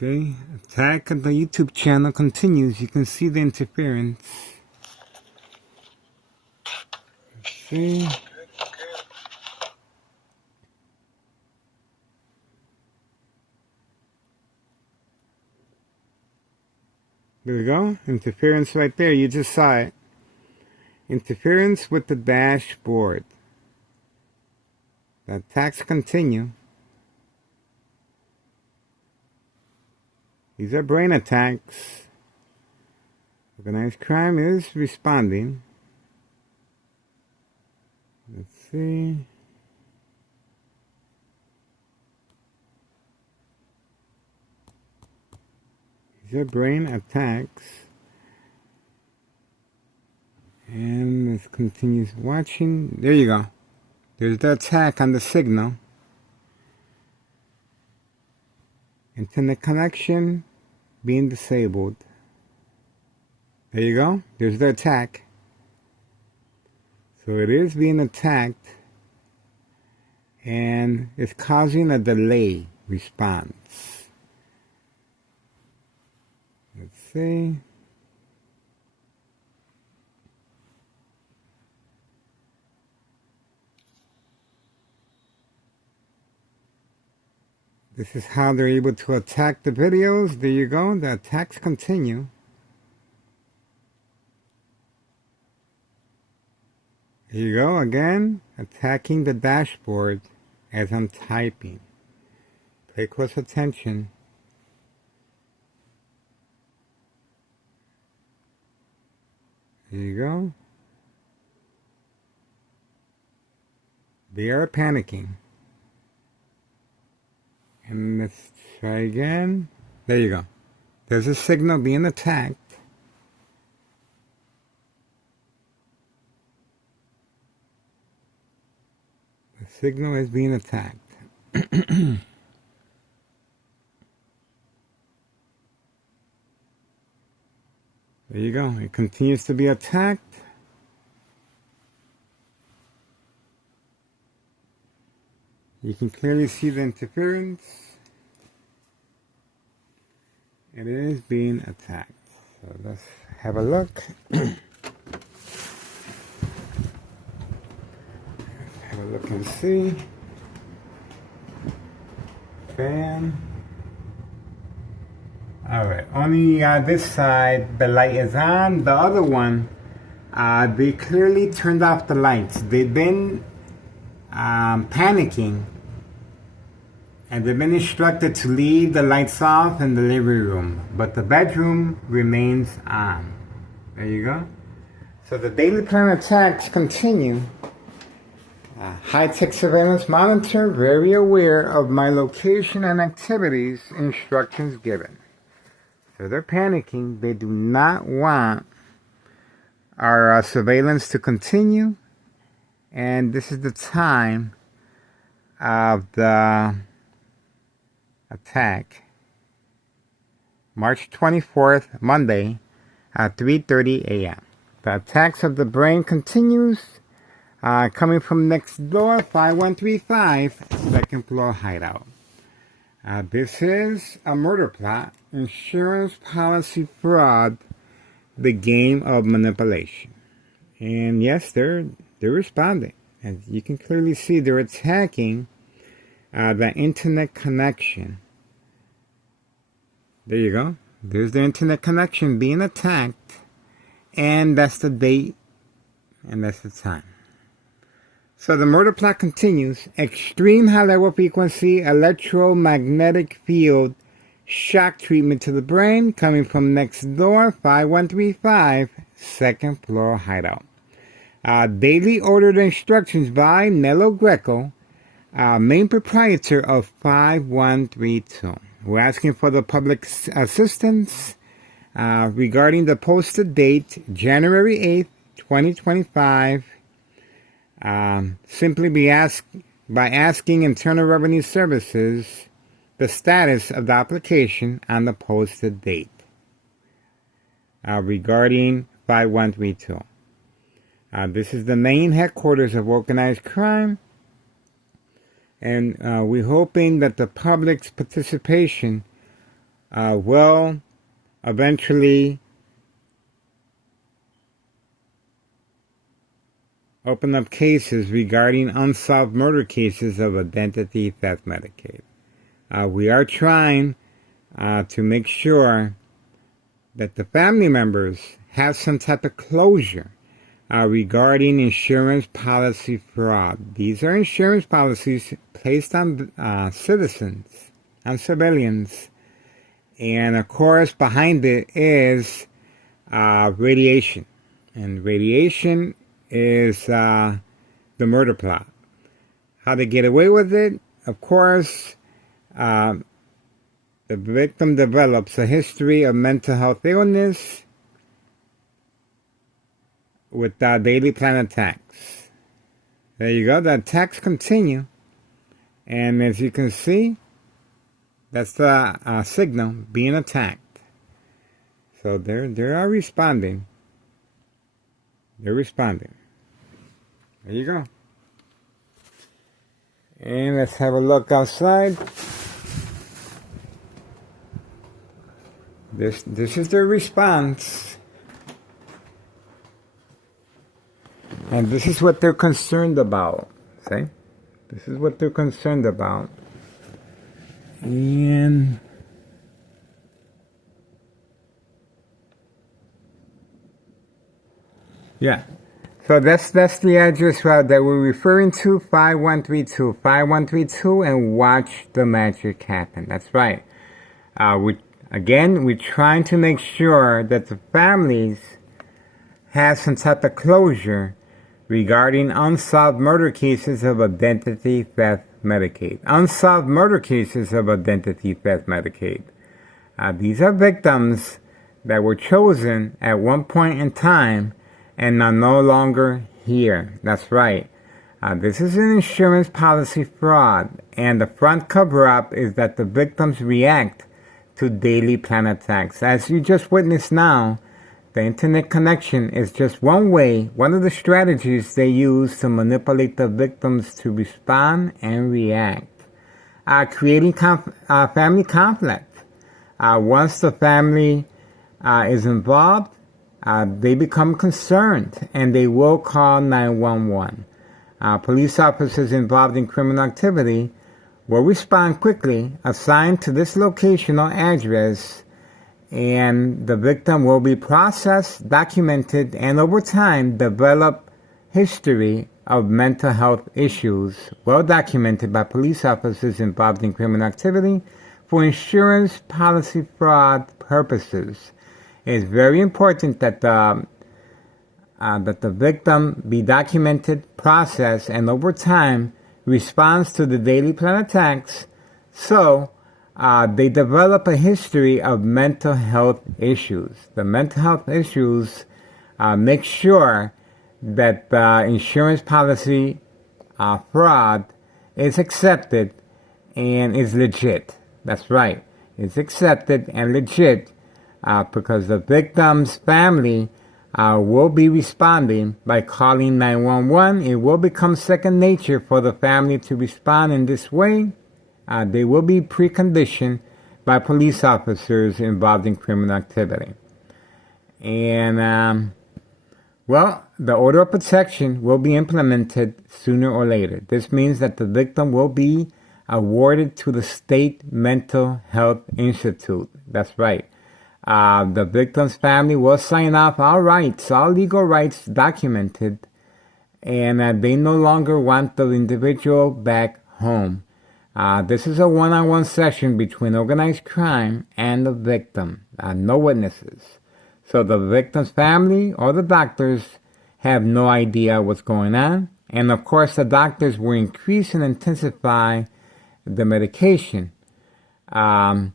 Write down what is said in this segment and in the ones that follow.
Okay, attack of the YouTube channel continues. You can see the interference. Let's see. There we go. Interference right there. You just saw it. Interference with the dashboard. The attacks continue. These are brain attacks. Organized crime is responding. Let's see. These are brain attacks. And this continues watching. There you go. There's the attack on the signal. Internet connection being disabled. There you go. There's the attack. So it is being attacked. And it's causing a delay response. Let's see. This is how they're able to attack the videos. There you go. The attacks continue. There you go again. Attacking the dashboard as I'm typing. Pay close attention. There you go. They are panicking. And let's try again. There you go. There's a signal being attacked. The signal is being attacked. There you go. It continues to be attacked. You can clearly see the interference. It is being attacked. So let's have a look. Have a look and see. Bam. Alright, only this side the light is on. The other one, they clearly turned off the lights. They've been panicking, and they've been instructed to leave the lights off in the living room, but the bedroom remains on. There you go. So the daily plan attacks continue. High-tech surveillance monitor, very aware of my location and activities, instructions given. So they're panicking. They do not want our surveillance to continue. And this is the time of the attack. March 24th, Monday, at 3:30 a.m. The attacks of the brain continues, coming from next door, 5135, second floor hideout. This is a murder plot, insurance policy fraud, the game of manipulation. And yes, they're responding. As you can clearly see, they're attacking the internet connection. There you go. There's the internet connection being attacked. And that's the date. And that's the time. So the murder plot continues. Extreme high level frequency electromagnetic field shock treatment to the brain coming from next door, 5135, second floor hideout. Daily ordered instructions by Nello Greco, main proprietor of 5132. We're asking for the public's assistance regarding the posted date, January 8th, 2025. Simply by asking Internal Revenue Services the status of the application on the posted date regarding 5132. This is the main headquarters of organized crime, and we're hoping that the public's participation will eventually open up cases regarding unsolved murder cases of identity theft Medicaid. We are trying to make sure that the family members have some type of closure regarding insurance policy fraud. These are insurance policies placed on citizens, on civilians, and of course behind it is radiation. And radiation is the murder plot. How to get away with it? Of course, the victim develops a history of mental health illness with daily plan attacks. There you go. The attacks continue. And as you can see, that's the signal being attacked. So they are responding. They're responding. There you go. And let's have a look outside. This is their response. And this is what they're concerned about. See? This is what they're concerned about. And yeah. So that's the address route that we're referring to, 5132, and watch the magic happen. That's right. We're trying to make sure that the families have some type of closure regarding unsolved murder cases of identity theft Medicaid. Unsolved murder cases of identity theft Medicaid. These are victims that were chosen at one point in time and are no longer here. That's right. This is an insurance policy fraud, and the front cover-up is that the victims react to daily plan attacks. As you just witnessed now, the internet connection is just one of the strategies they use to manipulate the victims to respond and react. Creating family conflict. Once the family is involved, they become concerned and they will call 911. Police officers involved in criminal activity will respond quickly, assigned to this location or address, and the victim will be processed, documented, and over time develop history of mental health issues well documented by police officers involved in criminal activity for insurance policy fraud purposes. It's very important that the victim be documented, processed, and over time responds to the daily plan attacks, so they develop a history of mental health issues. The mental health issues make sure that the insurance policy fraud is accepted and is legit. That's right. It's accepted and legit because the victim's family will be responding by calling 911. It will become second nature for the family to respond in this way. They will be preconditioned by police officers involved in criminal activity. And, the order of protection will be implemented sooner or later. This means that the victim will be awarded to the State Mental Health Institute. That's right. The victim's family will sign off all rights, all legal rights documented, and they no longer want the individual back home. This is a one-on-one session between organized crime and the victim. No witnesses. So the victim's family or the doctors have no idea what's going on. And of course, the doctors will increase and intensify the medication. And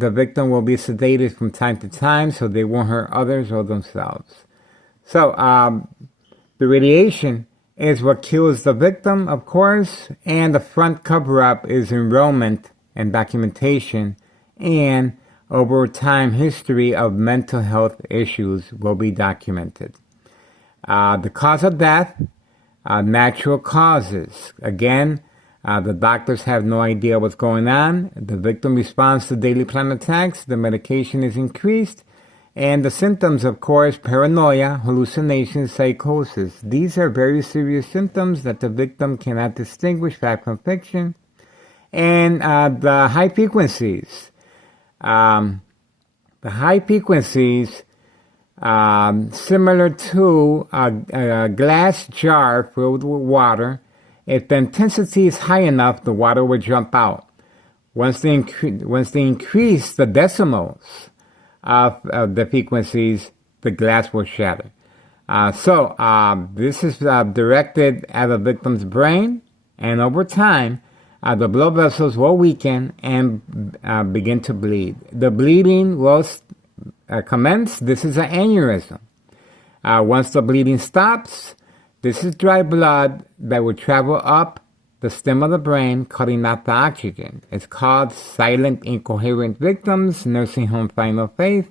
the victim will be sedated from time to time so they won't hurt others or themselves. So the radiation is what kills the victim, of course, and the front cover-up is enrollment and documentation, and over time history of mental health issues will be documented. The cause of death, natural causes. Again, The doctors have no idea what's going on. The victim responds to daily plan attacks. The medication is increased. And the symptoms, of course, paranoia, hallucinations, psychosis. These are very serious symptoms that the victim cannot distinguish fact from fiction. And the high frequencies. Similar to a glass jar filled with water, if the intensity is high enough, the water will jump out. Once they increase the decimals of the frequencies, the glass will shatter. This is directed at the victim's brain, and over time, the blood vessels will weaken and begin to bleed. The bleeding will commence. This is an aneurysm. Once the bleeding stops, this is dry blood that will travel up the stem of the brain, cutting out the oxygen. It's called silent incoherent victims, nursing home final faith.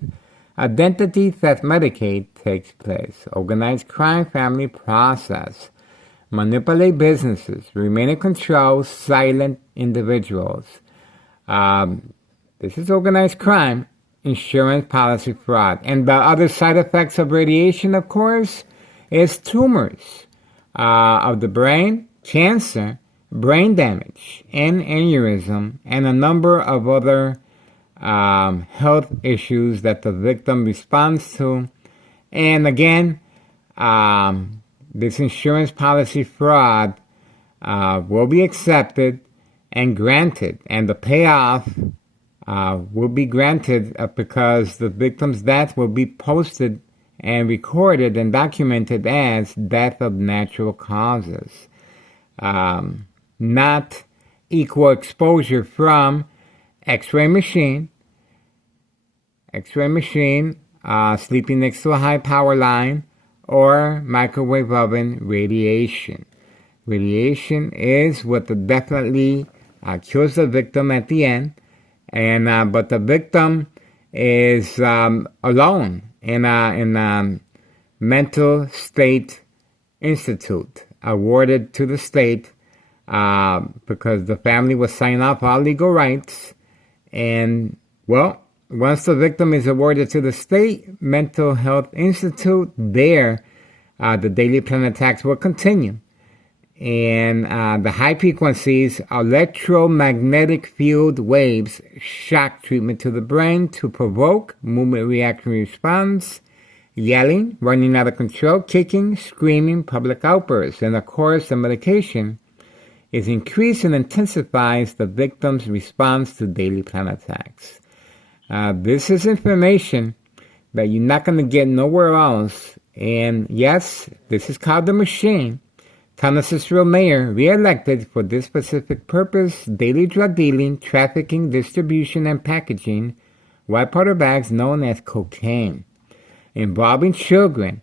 Identity theft Medicaid takes place. Organized crime family process. Manipulate businesses. Remain in control, silent individuals. This is organized crime. Insurance policy fraud. And the other side effects of radiation, of course, is tumors of the brain, cancer, brain damage, and aneurysm, and a number of other health issues that the victim responds to. And again, this insurance policy fraud will be accepted and granted, and the payoff will be granted because the victim's death will be posted and recorded and documented as death of natural causes, not equal exposure from X-ray machine, sleeping next to a high power line, or microwave oven radiation. Radiation is what definitely kills the victim at the end, and but the victim is alone in a mental state institute awarded to the state because the family was signing off all legal rights. And well, once the victim is awarded to the state mental health institute, there the daily plan attacks will continue. And the high frequencies, electromagnetic field waves, shock treatment to the brain to provoke movement reaction response, yelling, running out of control, kicking, screaming, public outbursts. And of course, the medication is increased and intensifies the victim's response to daily plan attacks. This is information that you're not going to get nowhere else. And yes, this is called the machine. Thomas Cicero Mayor, re-elected for this specific purpose: daily drug dealing, trafficking, distribution, and packaging, white powder bags known as cocaine, involving children,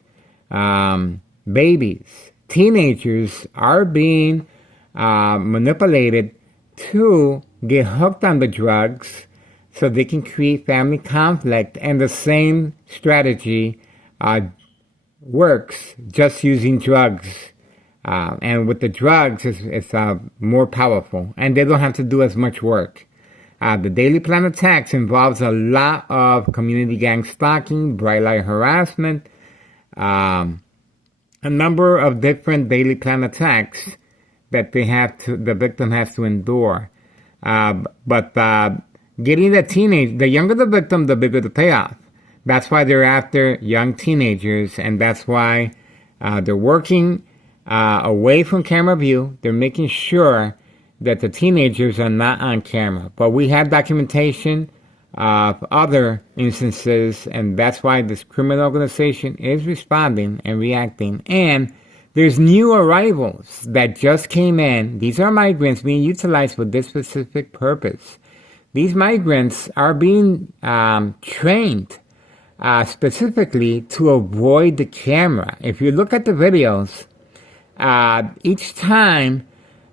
babies, teenagers are being manipulated to get hooked on the drugs so they can create family conflict. And the same strategy works just using drugs. And with the drugs, it's more powerful, and they don't have to do as much work. The daily plan attacks involves a lot of community gang stalking, bright light harassment, a number of different daily plan attacks that the victim has to endure. But getting the younger the victim, the bigger the payoff. That's why they're after young teenagers, and that's why they're working away from camera view. They're making sure that the teenagers are not on camera. But we have documentation of other instances, and that's why this criminal organization is responding and reacting. And there's new arrivals that just came in. These are migrants being utilized for this specific purpose. These migrants are being trained specifically to avoid the camera. If you look at the videos, each time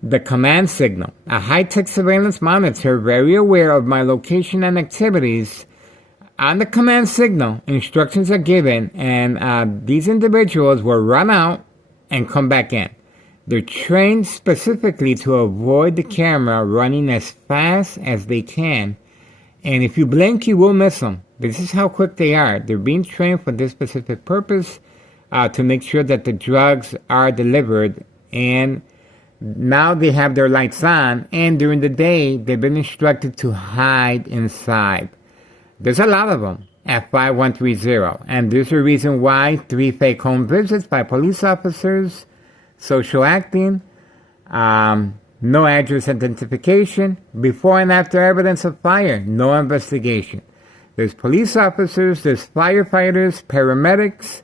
the command signal, a high-tech surveillance monitor very aware of my location and activities, on the command signal, instructions are given, and these individuals will run out and come back in. They're trained specifically to avoid the camera running as fast as they can. And if you blink, you will miss them. This is how quick they are. They're being trained for this specific purpose, to make sure that the drugs are delivered. And now they have their lights on. And during the day, they've been instructed to hide inside. There's a lot of them at 5130. And there's a reason why: 3 fake home visits by police officers, social acting, no address identification, before and after evidence of fire, no investigation. There's police officers, there's firefighters, paramedics,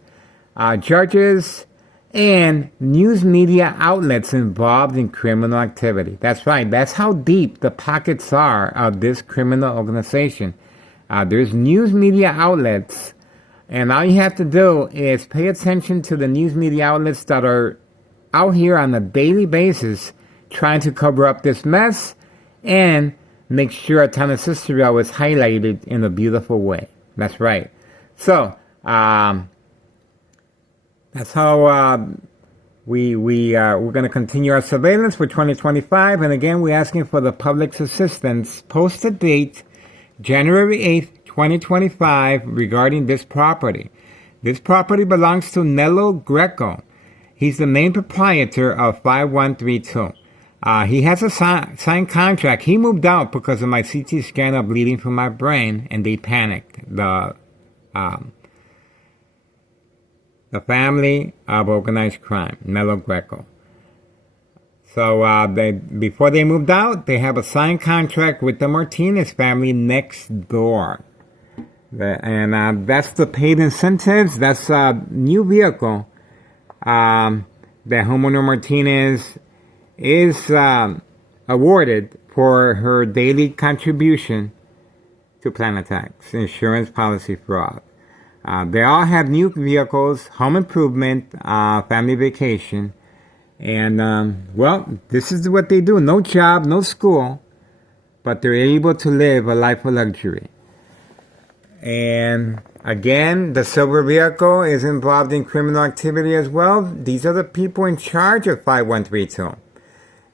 judges, and news media outlets involved in criminal activity. That's right, that's how deep the pockets are of this criminal organization. There's news media outlets, and all you have to do is pay attention to the news media outlets that are out here on a daily basis trying to cover up this mess and make sure Thomas Israel is highlighted in a beautiful way. That's right. So, that's how we're going to continue our surveillance for 2025. And again, we're asking for the public's assistance. Post a date, January 8th, 2025, regarding this property. This property belongs to Nello Greco. He's the main proprietor of 5132. He has a signed contract. He moved out because of my CT scan of bleeding from my brain, and they panicked. The family of organized crime, Nello Greco. So before they moved out, they have a signed contract with the Martinez family next door. And that's the paid incentives. That's a new vehicle that homeowner Martinez is awarded for her daily contribution to Planetax insurance policy fraud. They all have new vehicles, home improvement, family vacation, and well, this is what they do. No job, no school, but they're able to live a life of luxury. And again, the silver vehicle is involved in criminal activity as well. These are the people in charge of 5132.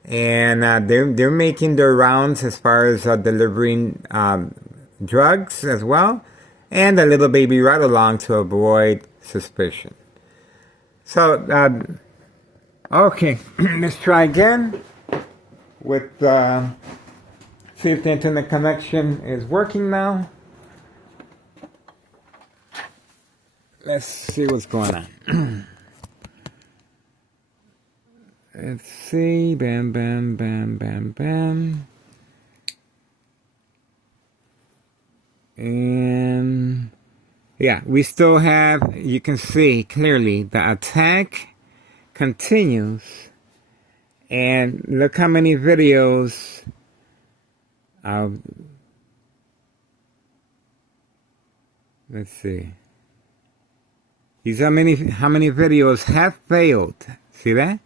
And they're making their rounds as far as delivering drugs as well. And a little baby right along to avoid suspicion. So, okay, let's try again with, see if the internet connection is working now. Let's see what's going on. Let's see. Bam, bam, bam, bam, bam. And yeah, we still have, you can see clearly the attack continues. And look how many videos let's see. These are how many videos have failed. See that?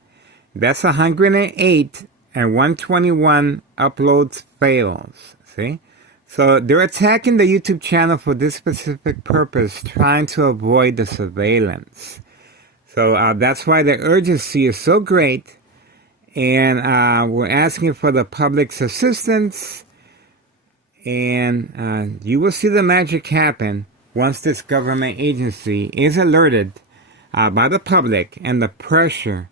That's 108 and 121 uploads fails. See? So they're attacking the YouTube channel for this specific purpose, trying to avoid the surveillance. So that's why the urgency is so great. And we're asking for the public's assistance. And you will see the magic happen once this government agency is alerted by the public, and the pressure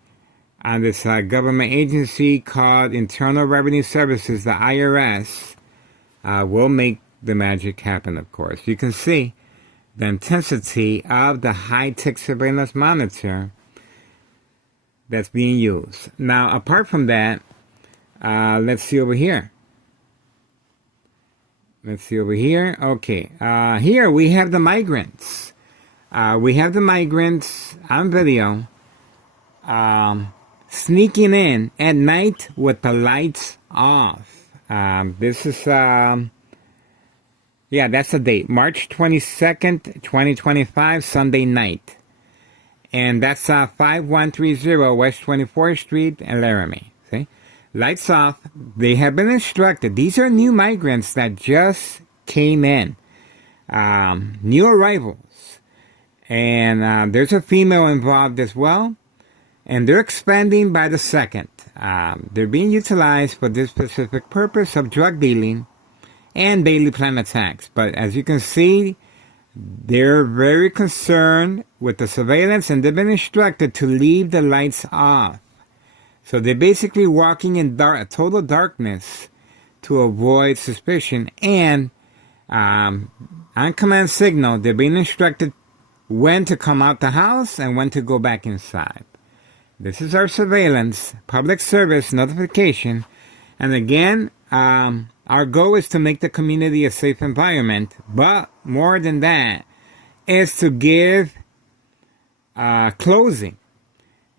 on this government agency called Internal Revenue Services, the IRS, will make the magic happen, of course. You can see the intensity of the high-tech surveillance monitor that's being used. Now, apart from that, let's see over here. Let's see over here. Okay. Here we have the migrants. We have the migrants on video sneaking in at night with the lights off. This is, yeah, that's the date. March 22nd, 2025, Sunday night. And that's 5130 West 24th Street in Laramie. See? Lights off. They have been instructed. These are new migrants that just came in. New arrivals. And there's a female involved as well. And they're expanding by the second. They're being utilized for this specific purpose of drug dealing and daily plan attacks. But as you can see, they're very concerned with the surveillance, and they've been instructed to leave the lights off. So they're basically walking in total darkness to avoid suspicion. And on command signal, they're being instructed when to come out the house and when to go back inside. This is our surveillance, public service notification. And again, our goal is to make the community a safe environment, but more than that is to give closing.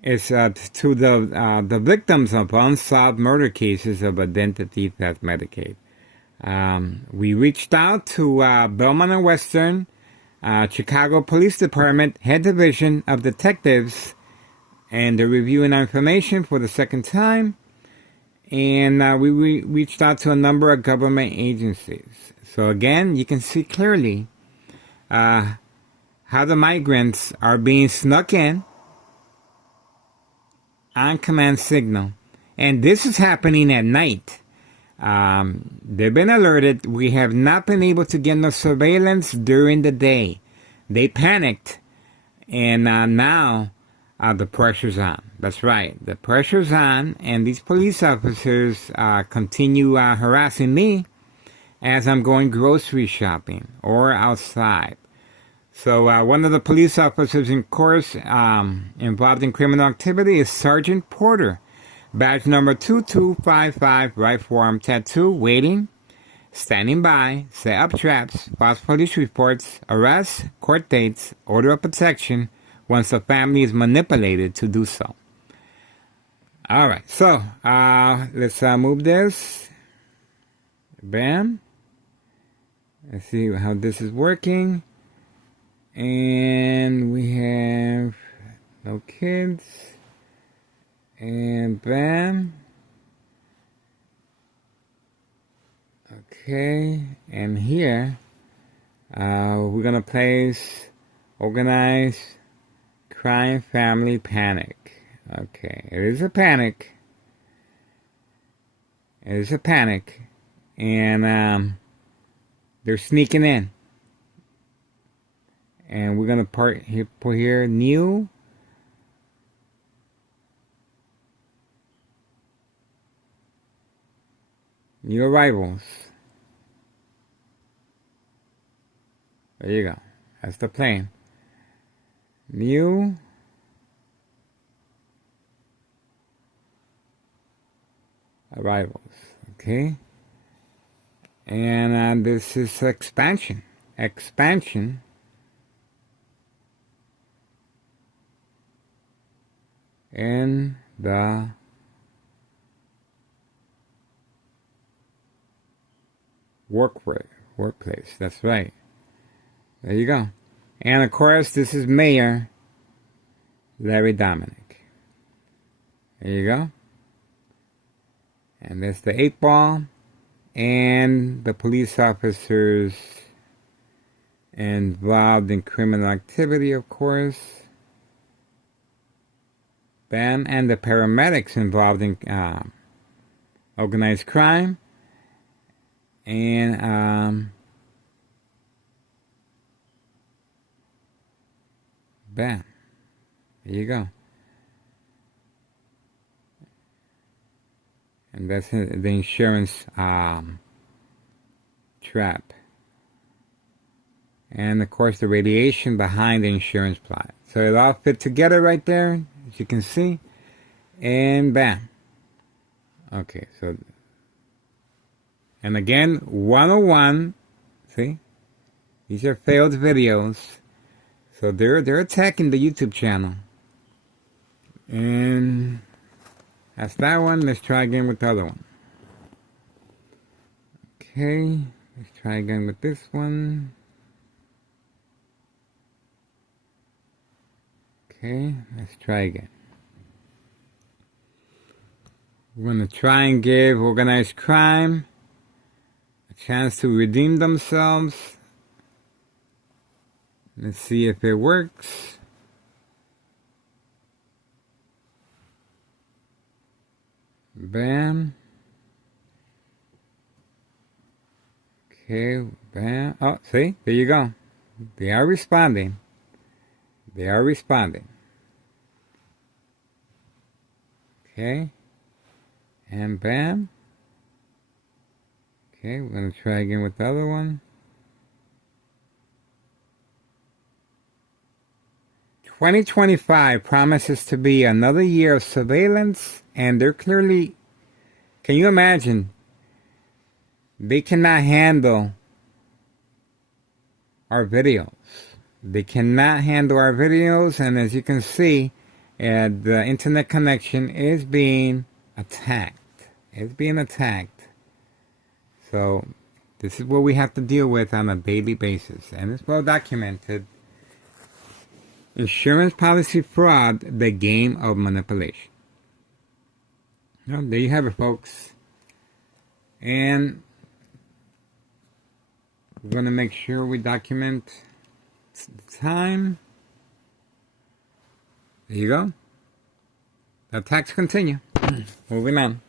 It's to the victims of unsolved murder cases of identity theft Medicaid. We reached out to Belmont and Western, Chicago Police Department, Head Division of Detectives, and they're reviewing our information for the second time. And we reached out to a number of government agencies. So again, you can see clearly how the migrants are being snuck in on command signal. And this is happening at night. They've been alerted. We have not been able to get no surveillance during the day. They panicked. And now the pressure's on. That's right. The pressure's on, and these police officers continue harassing me as I'm going grocery shopping or outside. So one of the police officers, in course, involved in criminal activity is Sergeant Porter. Badge number 2255, right forearm tattoo, waiting, standing by, set up traps, false police reports, arrests, court dates, order of protection, once the family is manipulated to do so. All right, so let's move this. Bam. Let's see how this is working. And we have no kids. And bam. Okay, and here we're going to place organized crime family panic. Okay, it is a panic. It is a panic. And they're sneaking in. And we're going to put here new arrivals. There you go. That's the plane. New arrivals. Okay. And this is expansion. Expansion. In the workplace. That's right. There you go. And of course, this is Mayor Larry Dominic. There you go. And that's the 8-ball. And the police officers involved in criminal activity, of course. Bam. And the paramedics involved in organized crime. And bam. There you go. And that's the insurance trap. And of course the radiation behind the insurance plot. So it all fit together right there, as you can see. And bam. Okay, so, and again, 101, see? These are failed videos. So they're attacking the YouTube channel. And that's that one. Let's try again with the other one. Okay, let's try again with this one. Okay, let's try again. We're going to try and give organized crime a chance to redeem themselves. Let's see if it works. Bam. Okay, bam. Oh, see? There you go. They are responding. They are responding. Okay. And bam. Okay, we're going to try again with the other one. 2025 promises to be another year of surveillance, and they're clearly, can you imagine? They cannot handle our videos. They cannot handle our videos, and as you can see, the internet connection is being attacked. It's being attacked. So this is what we have to deal with on a daily basis, and it's well documented. Insurance policy fraud, the game of manipulation. Well, there you have it, folks. And we're going to make sure we document the time. There you go. The attacks continue. Moving on.